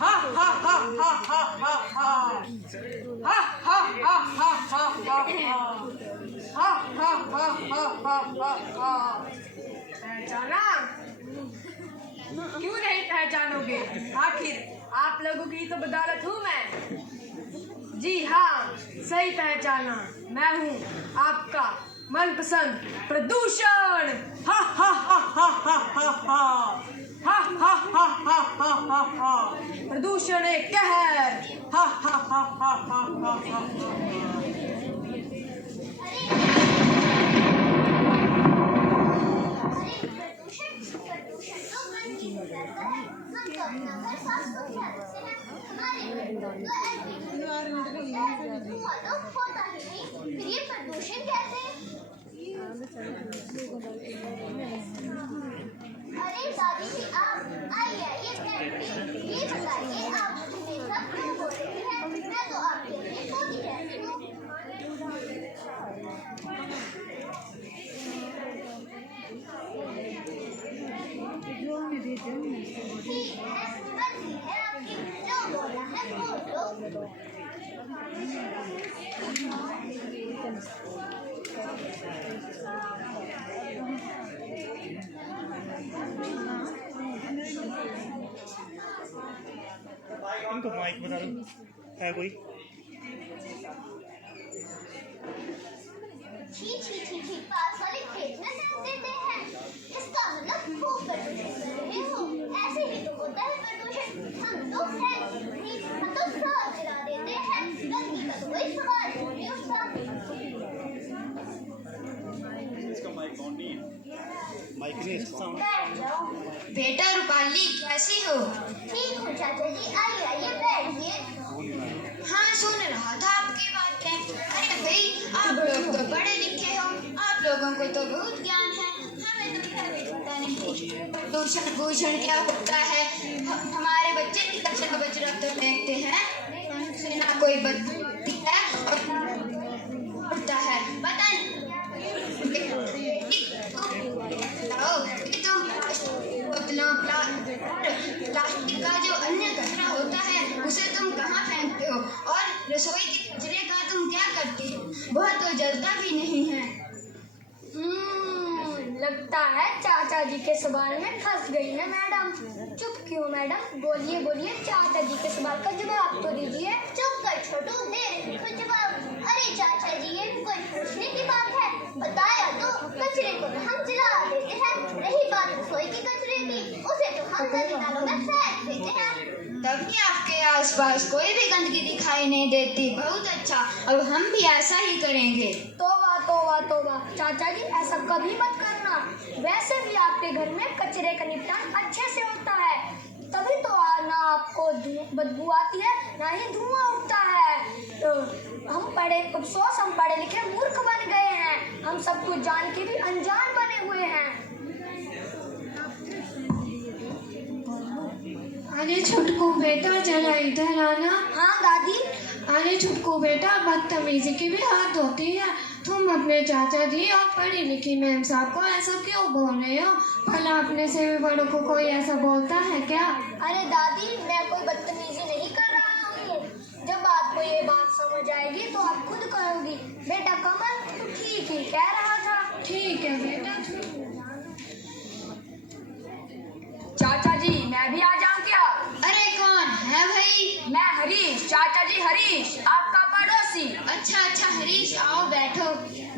हा हा हा हा हा हा हा हा हा हा हा हा हा। पहचाना? क्यों नहीं पहचानोगे? आखिर आप लोगों की तो बदौलत हूँ मैं। जी हाँ, सही पहचाना, मैं हूँ आपका मनपसंद प्रदूषण। हा हा हा हा हा हा हा हा हा हा हा हा हा हा। प्रदूषण एक कहर। हा हा हा हा हा हा हा। प्रदूषण कैसे? अरे दादी जी, आप आइए ये बताइए, आप मुझे सब क्यों बोल रही हैं? मैं तो आपके लिए पोती रहती हूँ। ठीक है, मर्जी है आपकी, जो बोलना है बोल लो। इनको माइक बता दो, है कोई? छी, पास वाले खेत में फेंक देते हैं। इसका मतलब खूब प्रदूषण कर रहे हो। ऐसे ही तो होता है प्रदूषण। हम तो फेंक नहीं, हम तो साफ जला देते हैं। गंदगी का तो कोई सवाल ही नहीं उठता। बैठ जाओ। बेटा रूपाली, कैसी हो? ठीक हूँ चाचा जी, आइए बैठिए। हाँ, सुन रहा था आपकी बातें। अरे भाई, आप लोग तो पढ़े लिखे हो, आप लोगों को तो बहुत ज्ञान है। हमें तो पता नहीं प्रदूषण क्या होता है। हमारे बच्चे भी कचरा तो फेंकते हैं, उससे ना कोई बदबू है और उड़ता है। पता नहीं प्लास्टिक का जो अन्य कचरा होता है उसे तुम कहाँ फेंकते हो, और रसोई के कचरे का तुम क्या करते हो? वह तो जलता भी नहीं है। लगता है चाचा जी के सवाल में फंस गई है मैडम। चुप क्यों मैडम? बोलिए, चाचा जी के सवाल का जवाब तो दीजिए। चुप कर छोटू, दे रही खुद जवाब। अरे चाचा जी, ये कोई पूछने की बात है? बताया तो, कचरे को तो हम जला देते हैं। रही बात रसोई के कचरे की, उसे तो हम नदी नालों में फेंक देते हैं। तभी आपके आसपास कोई भी गंदगी दिखाई नहीं देती। बहुत अच्छा, अब हम भी ऐसा ही करेंगे। तोबा, चाचा जी ऐसा कभी मत करना। वैसे भी आपके घर में कचरे का निपटान अच्छे से होता है, तभी तो ना आपको बदबू आती है, ना ही धुआं उठता है। हम पढ़े लिखे मूर्ख बन गए हैं। हम सब कुछ जान के भी अनजान बने हुए हैं। अरे छुटकू बेटा, जरा इधर आना। हाँ दादी। अरे छुटकू बेटा, बदतमीजी की भी हद होती है। तुम अपने चाचा जी और पढ़ी लिखी मैम साहब को ऐसा क्यों बोल रहे हो? भला अपने से भी बड़ों को कोई ऐसा बोलता है क्या? अरे दादी, मैं कोई बदतमीजी नहीं कर रहा हूँ। जब आपको ये बात समझ आएगी तो आप खुद कहोगी। बेटा कमल, तू ठीक ही कह रहा था। ठीक है बेटा। चाचा जी, मैं भी आ जाऊं क्या? अरे कौन है भाई? मैं हरीश, चाचा जी हरीश, आपका पड़ोसी। अच्छा, हरीश, आओ बैठो।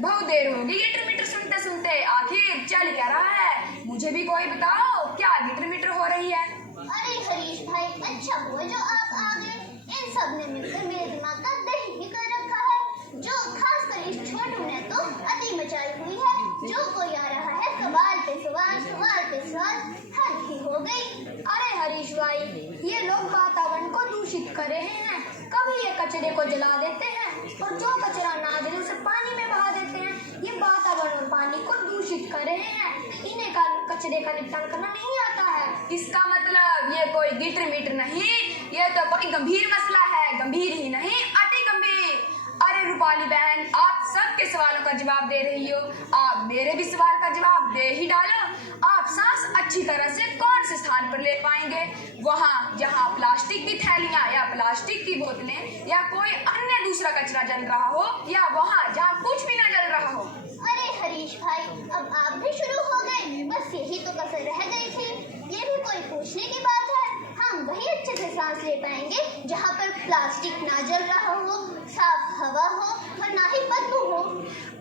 बहुत देर होगी गिटर मिटर सुनते, आखिर चल क्या रहा है? मुझे भी कोई बताओ, क्या गिटर मिटर हो रही है? अरे हरीश भाई, अच्छा हुआ जो आप आ गए। इन सब ने मिलकर मेरे दिमाग का दही ही कर रखा है। जो खासकर इस छोटू ने तो अति मचाई हुई है। जो कोई आ रहा है सवाल पे सवाल, हद ही हो गई। अरे हरीश भाई, ये लोग वातावरण को दूषित कर रहे हैं। कभी ये कचरे को जला देते हैं और जो कचरा ना जले उसे पानी में बहा देते हैं। ये वातावरण और पानी को दूषित कर रहे हैं। इन्हें कचरे का निपटान करना नहीं आता है। इसका मतलब ये कोई गिटर मिटर नहीं, ये तो कोई गंभीर मसला है। गंभीर ही नहीं, अति गंभीर। अरे रूपाली बहन, आप सबके सवालों का जवाब दे रही हो, आप मेरे भी सवाल का जवाब दे ही डालो। आप सांस अच्छी तरह से कौन से स्थान पर ले पाएंगे? वहाँ जहाँ प्लास्टिक प्लास्टिक की थैलियां या प्लास्टिक की बोतलें या कोई अन्य दूसरा कचरा जल रहा हो या वहाँ जहाँ कुछ भी ना जल रहा हो। अरे हरीश भाई, अब आप भी शुरू हो गए। बस यही तो कसर रह गई थी। ये भी कोई पूछने की बात है? हम वही अच्छे से सांस ले पाएंगे जहाँ पर प्लास्टिक ना जल रहा हो, साफ हवा हो और ना ही बदबू हो।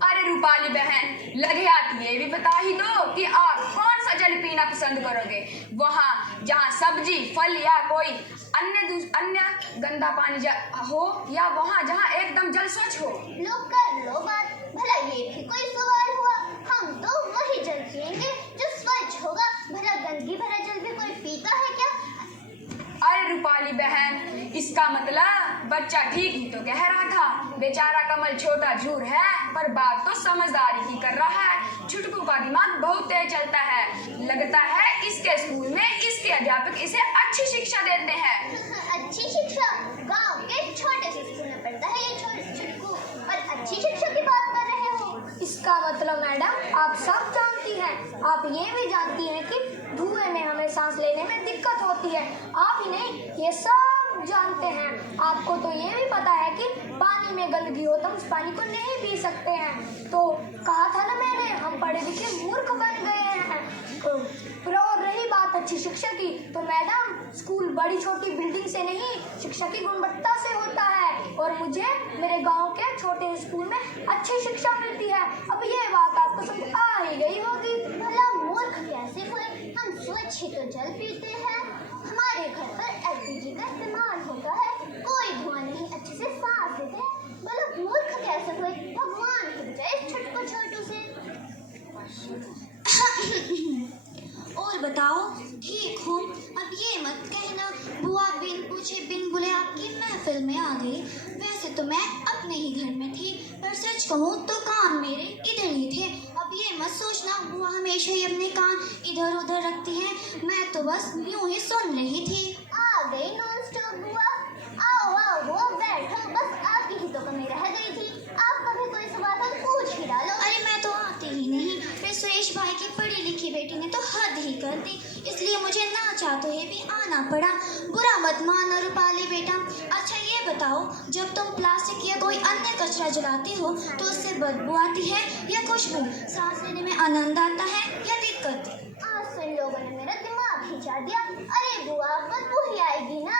अरे रूपाली बहन, लगे हाथ ये भी बता ही दो कि आप कौन सा जल पीना पसंद करोगे, वहाँ जहाँ सब्जी फल या कोई अन्य गंदा पानी हो या वहाँ जहाँ एकदम जल स्वच्छ हो। लो कर लो बात, भला ये भी कोई सवाल हुआ? हम तो वही जल पिएंगे जो स्वच्छ होगा। भला गंदगी भरा जल भी कोई पीता है क्या? अरे रूपाली बहन, इसका मतलब बच्चा ठीक ही तो कह रहा था। बेचारा कमल छोटा झूर है पर बात तो समझदारी की कर रहा है। छुटकू का दिमाग बहुत तेज चलता है। लगता है इसके स्कूल में इसके अध्यापक इसे अच्छी शिक्षा देते हैं। अच्छी शिक्षा? गांव के छोटे से स्कूल में पढ़ता है ये छुटकू और अच्छी शिक्षा की बात कर रहे हो? इसका मतलब मैडम आप सब जानती हैं। आप ये भी जानती हैं कि धुएं में हमें सांस लेने में दिक्कत होती है। आप ही नहीं, ये सब जानते हैं। आपको तो ये भी पता है कि पानी में गंदगी हो तो उस पानी को नहीं पी सकते हैं। तो कहा था ना मैंने, हम पढ़े लिखे मूर्ख बन गए हैं। और रही बात अच्छी शिक्षा की, तो मैडम स्कूल बड़ी छोटी बिल्डिंग से नहीं, शिक्षा की गुणवत्ता से होता है। और मुझे मेरे गांव के छोटे स्कूल में अच्छी शिक्षा मिलती है। अब ये बात आपको समझ आ ही गई होगी। भला मूर्ख कैसे हुए? हम स्वच्छ ही तो जल पीते हैं। हमारे घर पर एलपीजी का इस्तेमाल होता है, कोई धुआं नहीं, अच्छे से सांस लेते हैं। भला मूर्ख कैसे हुए? भगवान की बजाय छुटकू छोटू से। और बताओ, ठीक हूँ? अब ये मत कहना बुआ बिन पूछे बिन बुले आपकी महफिल में आ गई। वैसे तो मैं अपने ही घर में थी, पर सच कहूँ तो कान मेरे इधर ही थे। अब ये मत सोचना बुआ हमेशा ही अपने कान इधर उधर रखती हैं। मैं तो बस यूं ही सुन रही थी। आ गई नॉन स्टॉप बुआ। आओ आओ वो बैठो, बस आपकी ही तो कमी रह गई थी। आप कभी कोई सवाल तो पूछ ही डालो। अरे मैं तो आती ही नहीं, फिर सुरेश भाई की पढ़ी लिखी बेटी ने तो हद ही कर दी, इसलिए मुझे ना चाहते हुए भी आना पड़ा। बुरा मत मानो रूपाली बेटा। अच्छा ये बताओ, जब तुम प्लास्टिक या कोई अन्य कचरा जलाती हो तो उससे बदबू आती है या खुशबू? सांस लेने में आनंद आता है या दिक्कत? आज सुन लोगों ने मेरा दिमाग हिचा दिया। अरे बुआ, बदबू ही आएगी ना।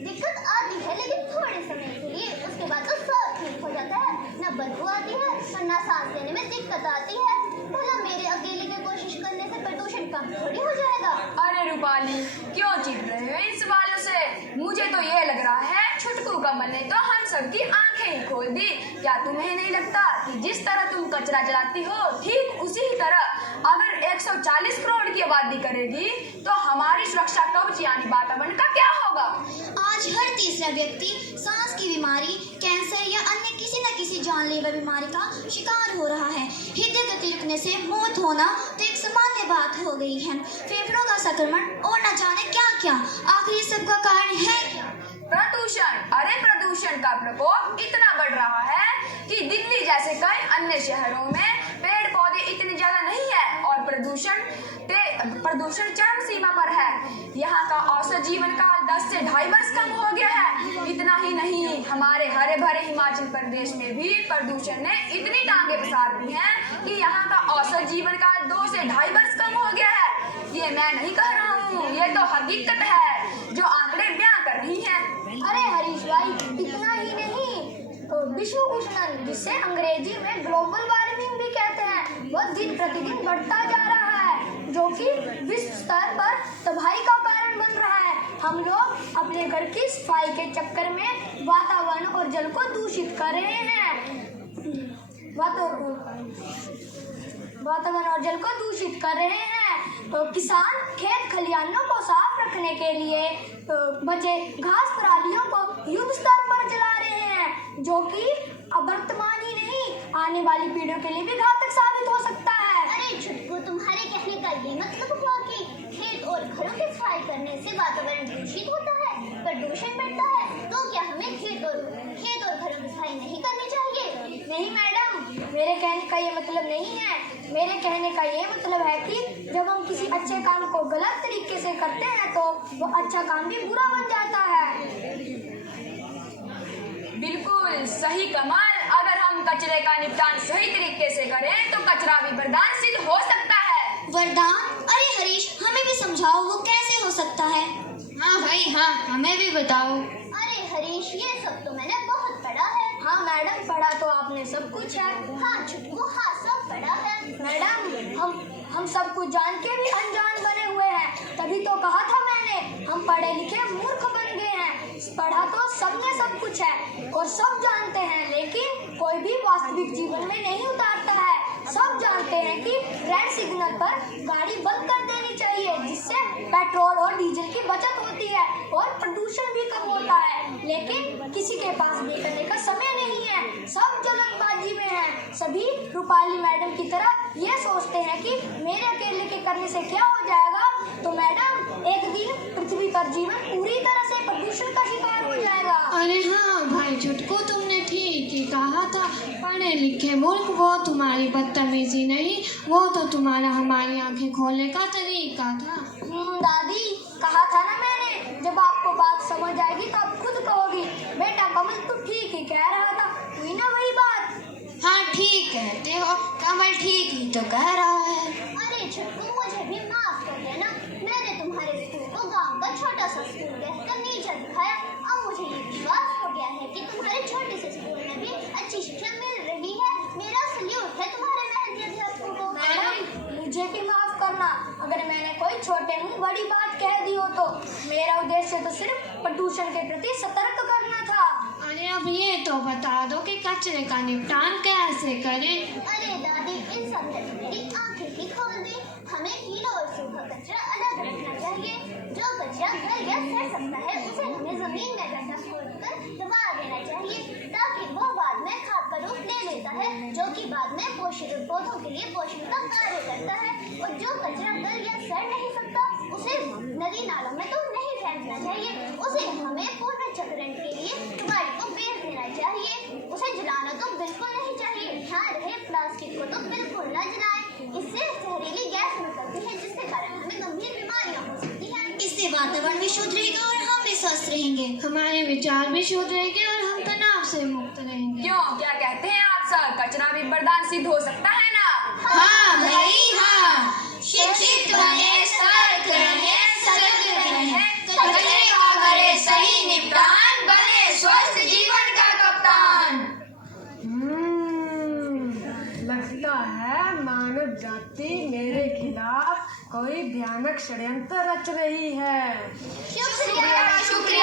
दिक्कत आती है लेकिन थोड़े समय के लिए, उसके बाद तो सब ठीक हो जाता है। ना बदबू आती है और ना सांस लेने में दिक्कत आती है। भला मेरे अकेले की कोशिश करने से प्रदूषण कम थोड़ी हो जाएगा? अरे रूपाली, क्यों चिढ़ रहे हो इन सवालों से? मुझे तो ये लग रहा है छुटकू कमल ने तो हम सबकी आंखें ही खोल दी। क्या तुम्हें नहीं लगता कि जिस तरह तुम कचरा जलाती हो, ठीक उसी ही तरह अगर 140 करोड़ की आबादी करेगी तो हमारी सुरक्षा कवच यानी वातावरण का क्या होगा? आज हर तीसरा व्यक्ति सांस की बीमारी, कैंसर या अन्य किसी न किसी जानलेवा बीमारी का शिकार हो रहा है। हृदय गति रुकने से मौत होना तो एक सामान्य बात हो गई है। फेफड़ों का संक्रमण और न जाने क्या क्या। आखिर सबका कारण है क्या? प्रदूषण। अरे प्रदूषण का प्रकोप इतना बढ़ रहा है कि दिल्ली जैसे कई अन्य शहरों में पेड़ पौधे इतने ज्यादा नहीं है और प्रदूषण चरम सीमा पर है। यहाँ का औसत जीवन काल 10 से 2.5 वर्ष कम हो गया है। इतना ही नहीं, हमारे हरे भरे हिमाचल प्रदेश में भी प्रदूषण ने इतनी टांगे पसार दी हैं कि यहाँ का औसत जीवन काल 2 से 2.5 वर्ष कम हो गया है। ये मैं नहीं कह रहा हूँ, ये तो हकीकत है जो आंकड़े बयां कर रही हैं। अरे हरीश भाई, इतना ही नहीं, विश्व उष्णन जिसे अंग्रेजी में ग्लोबल वार्मिंग भी कहते हैं, वह दिन प्रतिदिन बढ़ता जा रहा है, जो कि विश्व स्तर पर तबाही का कारण बन रहा है। हम लोग अपने घर की सफाई के चक्कर में वातावरण और जल को दूषित कर रहे हैं। वातावरण और जल को दूषित कर रहे हैं। तो किसान खेत खलिहानों को साफ रखने के लिए बचे घास परालियों को युद्ध स्तर पर जला रहे हैं, जो कि अब वर्तमान ही नहीं आने वाली पीढ़ियों के लिए भी घातक साबित हो सकता है। अरे छुटकू, तुम्हारे कहने का ये मतलब हुआ कि खेत और घरों की सफाई करने से वातावरण दूषित होता है, प्रदूषण बढ़ता है? तो क्या हमें खेत और घरों की सफाई नहीं करनी चाहिए? नहीं मैडम, मेरे कहने का ये मतलब नहीं है। मेरे कहने का ये मतलब है कि जब हम किसी अच्छे काम को गलत तरीके से करते हैं तो वो अच्छा काम भी बुरा बन जाता है। बिल्कुल सही कमाल। अगर हम कचरे का निपटान सही तरीके से करें तो कचरा भी वरदान सिद्ध हो सकता है। वरदान? अरे हरीश, हमें भी समझाओ वो कैसे हो सकता है। हाँ भाई हाँ, हमें भी बताओ। अरे हरीश, ये सब तो मैंने बहुत पढ़ा है। हाँ मैडम, पढ़ा तो आपने सब कुछ है। हाँ छुटकू, हाँ सब पढ़ा है। मैडम, हम सब कुछ जान के भी अनजान बने हुए हैं। तभी तो कहा था मैंने, हम पढ़े लिखे मूर्ख बन गए हैं। पढ़ा तो सबने सब कुछ है और सब जानते हैं, लेकिन कोई भी वास्तविक जीवन में नहीं उतारता है। सब जानते हैं कि रेड सिग्नल पर गाड़ी बंद कर देनी चाहिए, जिससे पेट्रोल और डीजल की बचत होती है और प्रदूषण भी कम होता है, लेकिन किसी के पास भी करने का समय नहीं है। सब जल्दबाजी में हैं। सभी रूपाली मैडम की तरह ये सोचते हैं कि मेरे अकेले के करने से क्या हो जाएगा। तो मैडम, एक दिन पृथ्वी पर जीवन पूरी तरह से प्रदूषण का शिकार हो जाएगा। अरे हाँ भाई छुटकू, तुमने ठीक ही कहा था। पढ़े लिखे मूर्ख वो तुम्हारी बदतमीजी नहीं, वो तो तुम्हारा हमारी आंखें खोलने का तरीका था। दादी, कहा था ना मैंने, जब आपको बात समझ आएगी तो आप खुद कहोगी। बेटा कमल, तू ठीक ही कह रहा था, हुई ना वही बात। हाँ ठीक कहते हो, कमल ठीक ही तो कह रहा है। अरे छुटकू, मुझे भी माफ कर देना। मैंने तुम्हारे स्कूल को गांव का छोटा सा स्कूल कहकर नीचा दिखाया। अब मुझे ये विश्वास हो गया है कि तुम्हारे छोटे से स्कूल में भी अच्छी शिक्षा मिल रही है। मेरा सल्यूट है तुम्हारे मेहनती अध्यापकों को। मैडम, मुझे भी माफ करना अगर मैंने कोई छोटे मुंह बड़ी बात कह दी हो तो। मेरा उद्देश्य तो सिर्फ प्रदूषण के प्रति सतर्क करना था। अरे अब ये तो बता दो कि कचरे का निपटान कैसे करें। अरे दादी, इन सब ने तो मेरी आंखें ही खोल दी। हमें गीला और सूखा कचरा अलग रखना चाहिए। जो कचरा घर या सड़ सकता है, उसे हमें जमीन में गड्ढा खोदकर दबा देना चाहिए, ताकि वो बाद में खाद का रूप ले लेता है, जो कि बाद में पौधों के लिए पोषण का कार्य करता है। और जो कचरा गल या सड़ नहीं सकता, उसे नदी नालों में तो नहीं फेंकना चाहिए। उसे हमें पुनर्चक्रण के लिए तुम्हारे को बेच देना चाहिए। उसे जलाना तो बिल्कुल नहीं चाहिए। ध्यान रहे, प्लास्टिक को तो बिल्कुल न जलाएं। इससे जहरीली गैस निकलती है, जिसके कारण हमें गंभीर बीमारियां हो सकती हैं। इससे वातावरण भी शुद्ध रहेगा और हम भी स्वस्थ रहेंगे। हमारे विचार भी शुद्ध रहेंगे और हम तनाव से मुक्त रहेंगे। क्यों, क्या कहते हैं आप सर? कचरा भी वरदान सिद्ध हो सकता है ना? हाँ भाई हाँ, शिक्षित बने, सतर्क रहे, सजग रहे, कचरे का करे सही निपटान, बने स्वस्थ जीवन का कप्तान। लगता है मानव जाति मेरे खिलाफ कोई भयानक षड्यंत्र रच रही है। शुक्रिया शुक्रिया।